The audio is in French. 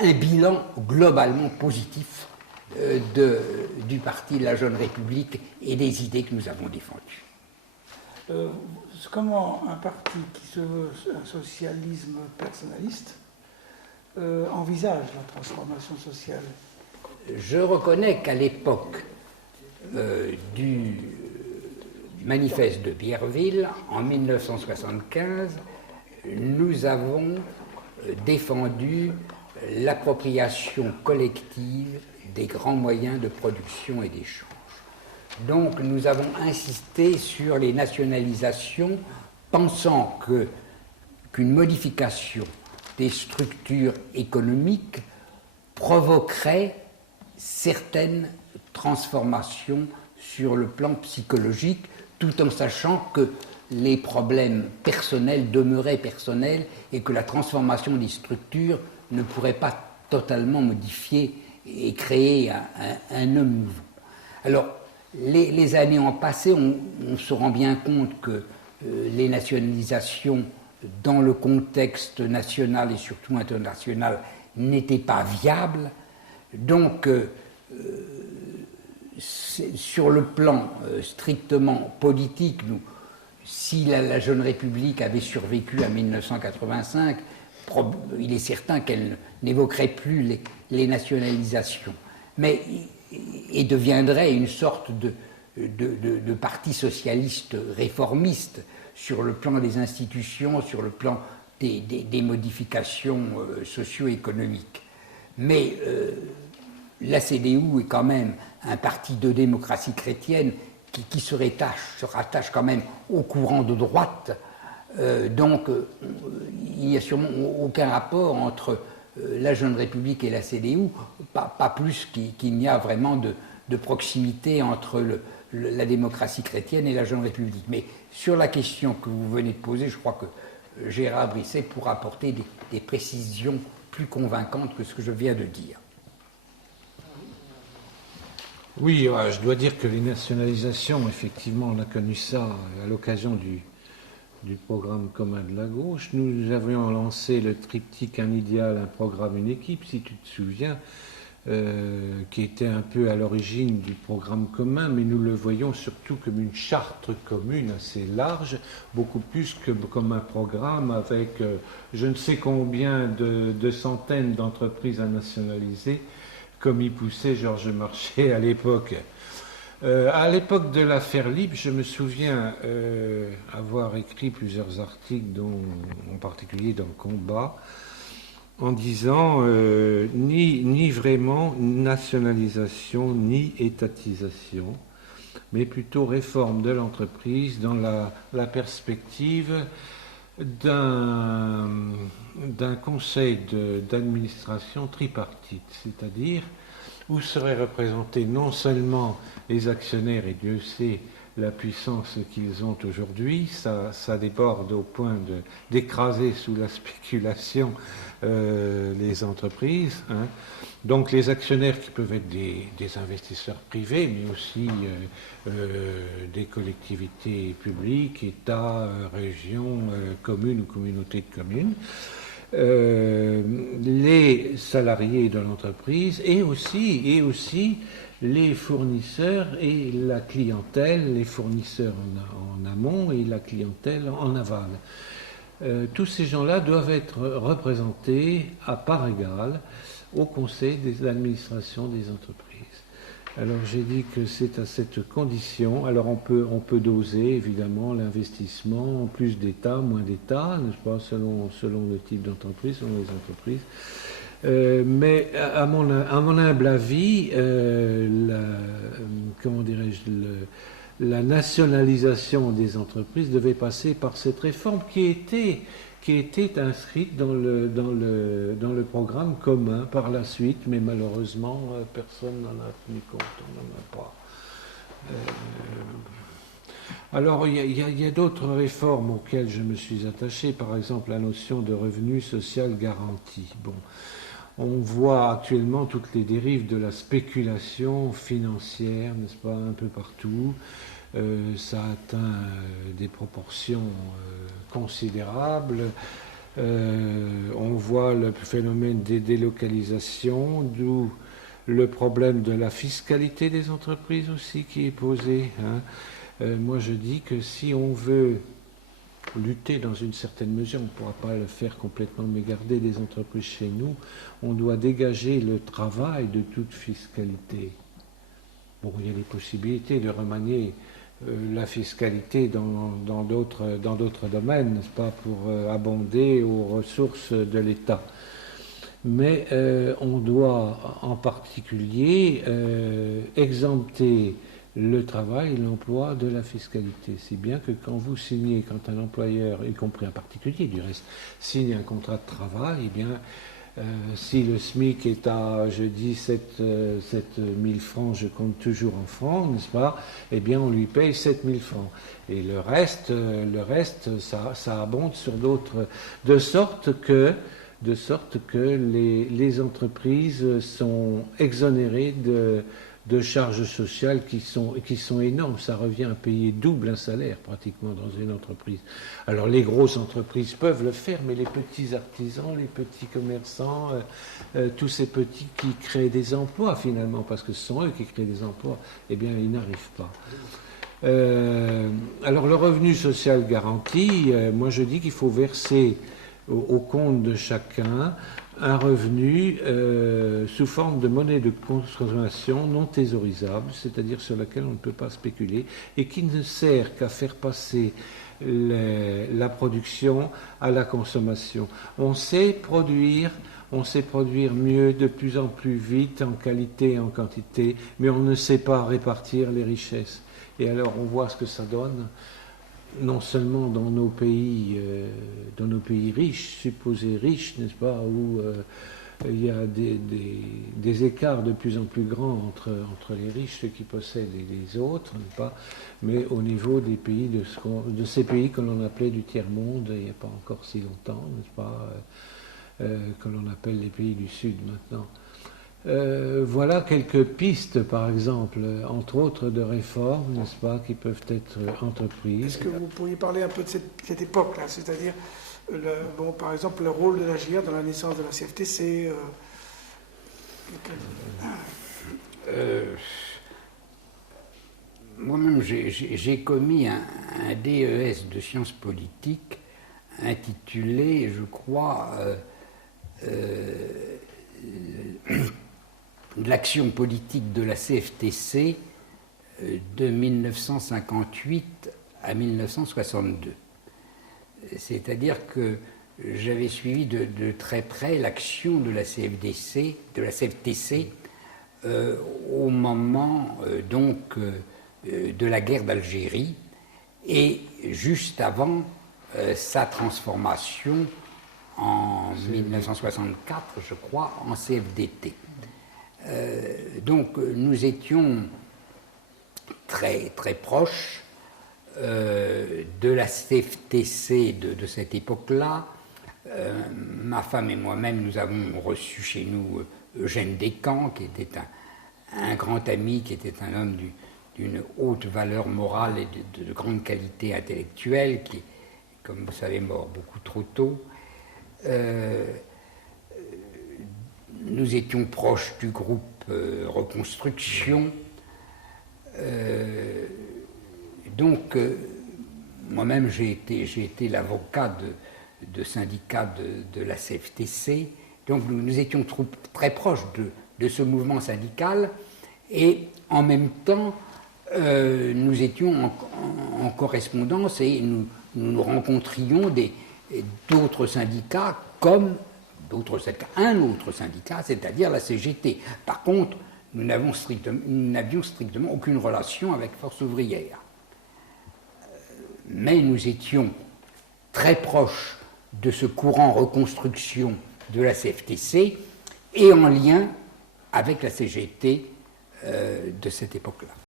un bilan globalement positif du parti de la Jeune République et des idées que nous avons défendues. Comment un parti qui se veut un socialisme personnaliste envisage la transformation sociale? Je reconnais qu'à l'époque du manifeste de Bierville, en 1975, nous avons défendu l'appropriation collective des grands moyens de production et d'échange. Donc nous avons insisté sur les nationalisations, pensant qu'une modification des structures économiques provoquerait certaines transformations sur le plan psychologique, tout en sachant que les problèmes personnels demeuraient personnels et que la transformation des structures ne pourrait pas totalement modifier et créer un homme nouveau. Alors, les années ont passé, on se rend bien compte que les nationalisations dans le contexte national et surtout international n'étaient pas viables. Donc, sur le plan strictement politique, si la Jeune République avait survécu à 1985, il est certain qu'elle n'évoquerait plus les nationalisations, mais et deviendrait une sorte de parti socialiste réformiste sur le plan des institutions, sur le plan des modifications socio-économiques. Mais la CDU est quand même un parti de démocratie chrétienne qui se rattache quand même au courant de droite. Donc il n'y a sûrement aucun rapport entre la Jeune République et la CDU, pas plus qu'il n'y a vraiment de proximité entre la démocratie chrétienne et la Jeune République. Mais sur la question que vous venez de poser, je crois que Gérard Brisset pourra apporter des précisions plus convaincantes que ce que je viens de dire. Oui, je dois dire que les nationalisations, effectivement, on a connu ça à l'occasion du programme commun de la gauche. Nous avions lancé le triptyque Un idéal, un programme, une équipe, si tu te souviens, qui était un peu à l'origine du programme commun, mais nous le voyons surtout comme une charte commune assez large, beaucoup plus que comme un programme avec je ne sais combien de centaines d'entreprises à nationaliser, comme y poussait Georges Marchais à l'époque. À l'époque de l'affaire Libre, je me souviens avoir écrit plusieurs articles, dont en particulier dans Combat, en disant ni vraiment nationalisation, ni étatisation, mais plutôt réforme de l'entreprise dans la perspective d'un conseil d'administration tripartite, c'est-à-dire où seraient représentés non seulement les actionnaires, et Dieu sait la puissance qu'ils ont aujourd'hui, ça déborde au point d'écraser sous la spéculation les entreprises, hein. Donc les actionnaires qui peuvent être des investisseurs privés, mais aussi des collectivités publiques, États, régions, communes ou communautés de communes, les salariés de l'entreprise et aussi les fournisseurs et la clientèle, les fournisseurs en amont et la clientèle en aval. Tous ces gens-là doivent être représentés à part égale au conseil d'administration des entreprises. Alors j'ai dit que c'est à cette condition. Alors on peut doser évidemment l'investissement, plus d'État, moins d'État, n'est-ce pas, selon le type d'entreprise, selon les entreprises. Mais à mon humble avis, la nationalisation des entreprises devait passer par cette réforme qui était inscrite dans le programme commun par la suite, mais malheureusement personne n'en a tenu compte, on n'en a pas. Alors il y a d'autres réformes auxquelles je me suis attaché, par exemple la notion de revenu social garanti. Bon, on voit actuellement toutes les dérives de la spéculation financière, n'est-ce pas, un peu partout. Ça atteint des proportions considérables. On voit le phénomène des délocalisations, d'où le problème de la fiscalité des entreprises aussi qui est posé. Moi je dis que si on veut lutter dans une certaine mesure, on ne pourra pas le faire complètement, mais garder des entreprises chez nous, on doit dégager le travail de toute fiscalité. Bon, il y a des possibilités de remanier la fiscalité dans d'autres domaines, n'est-ce pas, pour abonder aux ressources de l'État. Mais on doit en particulier exempter le travail et l'emploi de la fiscalité. Si bien que quand vous signez, quand un employeur, y compris un particulier du reste, signe un contrat de travail, eh bien, si le SMIC est à, je dis, 7 000 francs, je compte toujours en francs, n'est-ce pas? Eh bien, on lui paye 7 000 francs. Et le reste ça abonde sur d'autres, de sorte que les entreprises sont exonérées de charges sociales qui sont énormes. Ça revient à payer double un salaire pratiquement dans une entreprise. Alors les grosses entreprises peuvent le faire, mais les petits artisans, les petits commerçants, tous ces petits qui créent des emplois finalement, parce que ce sont eux qui créent des emplois, eh bien ils n'arrivent pas. Alors le revenu social garanti, moi je dis qu'il faut verser au compte de chacun un revenu sous forme de monnaie de consommation non thésaurisable, c'est-à-dire sur laquelle on ne peut pas spéculer, et qui ne sert qu'à faire passer la production à la consommation. On sait produire mieux, de plus en plus vite, en qualité et en quantité, mais on ne sait pas répartir les richesses. Et alors on voit ce que ça donne, non seulement dans nos pays riches, supposés riches, n'est-ce pas, où il y a des écarts de plus en plus grands entre les riches, ceux qui possèdent et les autres, n'est-ce pas, mais au niveau des pays de ces pays que l'on appelait du tiers-monde il n'y a pas encore si longtemps, n'est-ce pas, que l'on appelle les pays du Sud maintenant. Voilà quelques pistes, par exemple, entre autres de réformes, n'est-ce pas, qui peuvent être entreprises. Est-ce que vous pourriez parler un peu de cette époque-là, c'est-à-dire, par exemple, le rôle de la GIA dans la naissance de la CFTC Moi-même, j'ai commis un DES de sciences politiques intitulé, je crois, l'action politique de la CFTC de 1958 à 1962. C'est-à-dire que j'avais suivi de très près l'action de la CFTC au moment de la guerre d'Algérie et juste avant sa transformation en 1964, je crois, en CFDT. Donc nous étions très, très proches de la CFTC de cette époque-là. Ma femme et moi-même, nous avons reçu chez nous Eugène Descamps, qui était un grand ami, qui était un homme d'une haute valeur morale et de grande qualité intellectuelle, qui est, comme vous savez, mort beaucoup trop tôt. Nous étions proches du groupe Reconstruction. Donc, moi-même, j'ai été l'avocat de syndicats de la CFTC. Donc, nous étions très proches de ce mouvement syndical. Et en même temps, nous étions en correspondance et nous rencontrions d'autres syndicats comme un autre syndicat, c'est-à-dire la CGT. Par contre, nous n'avions strictement aucune relation avec Force ouvrière. Mais nous étions très proches de ce courant reconstruction de la CFTC et en lien avec la CGT de cette époque-là.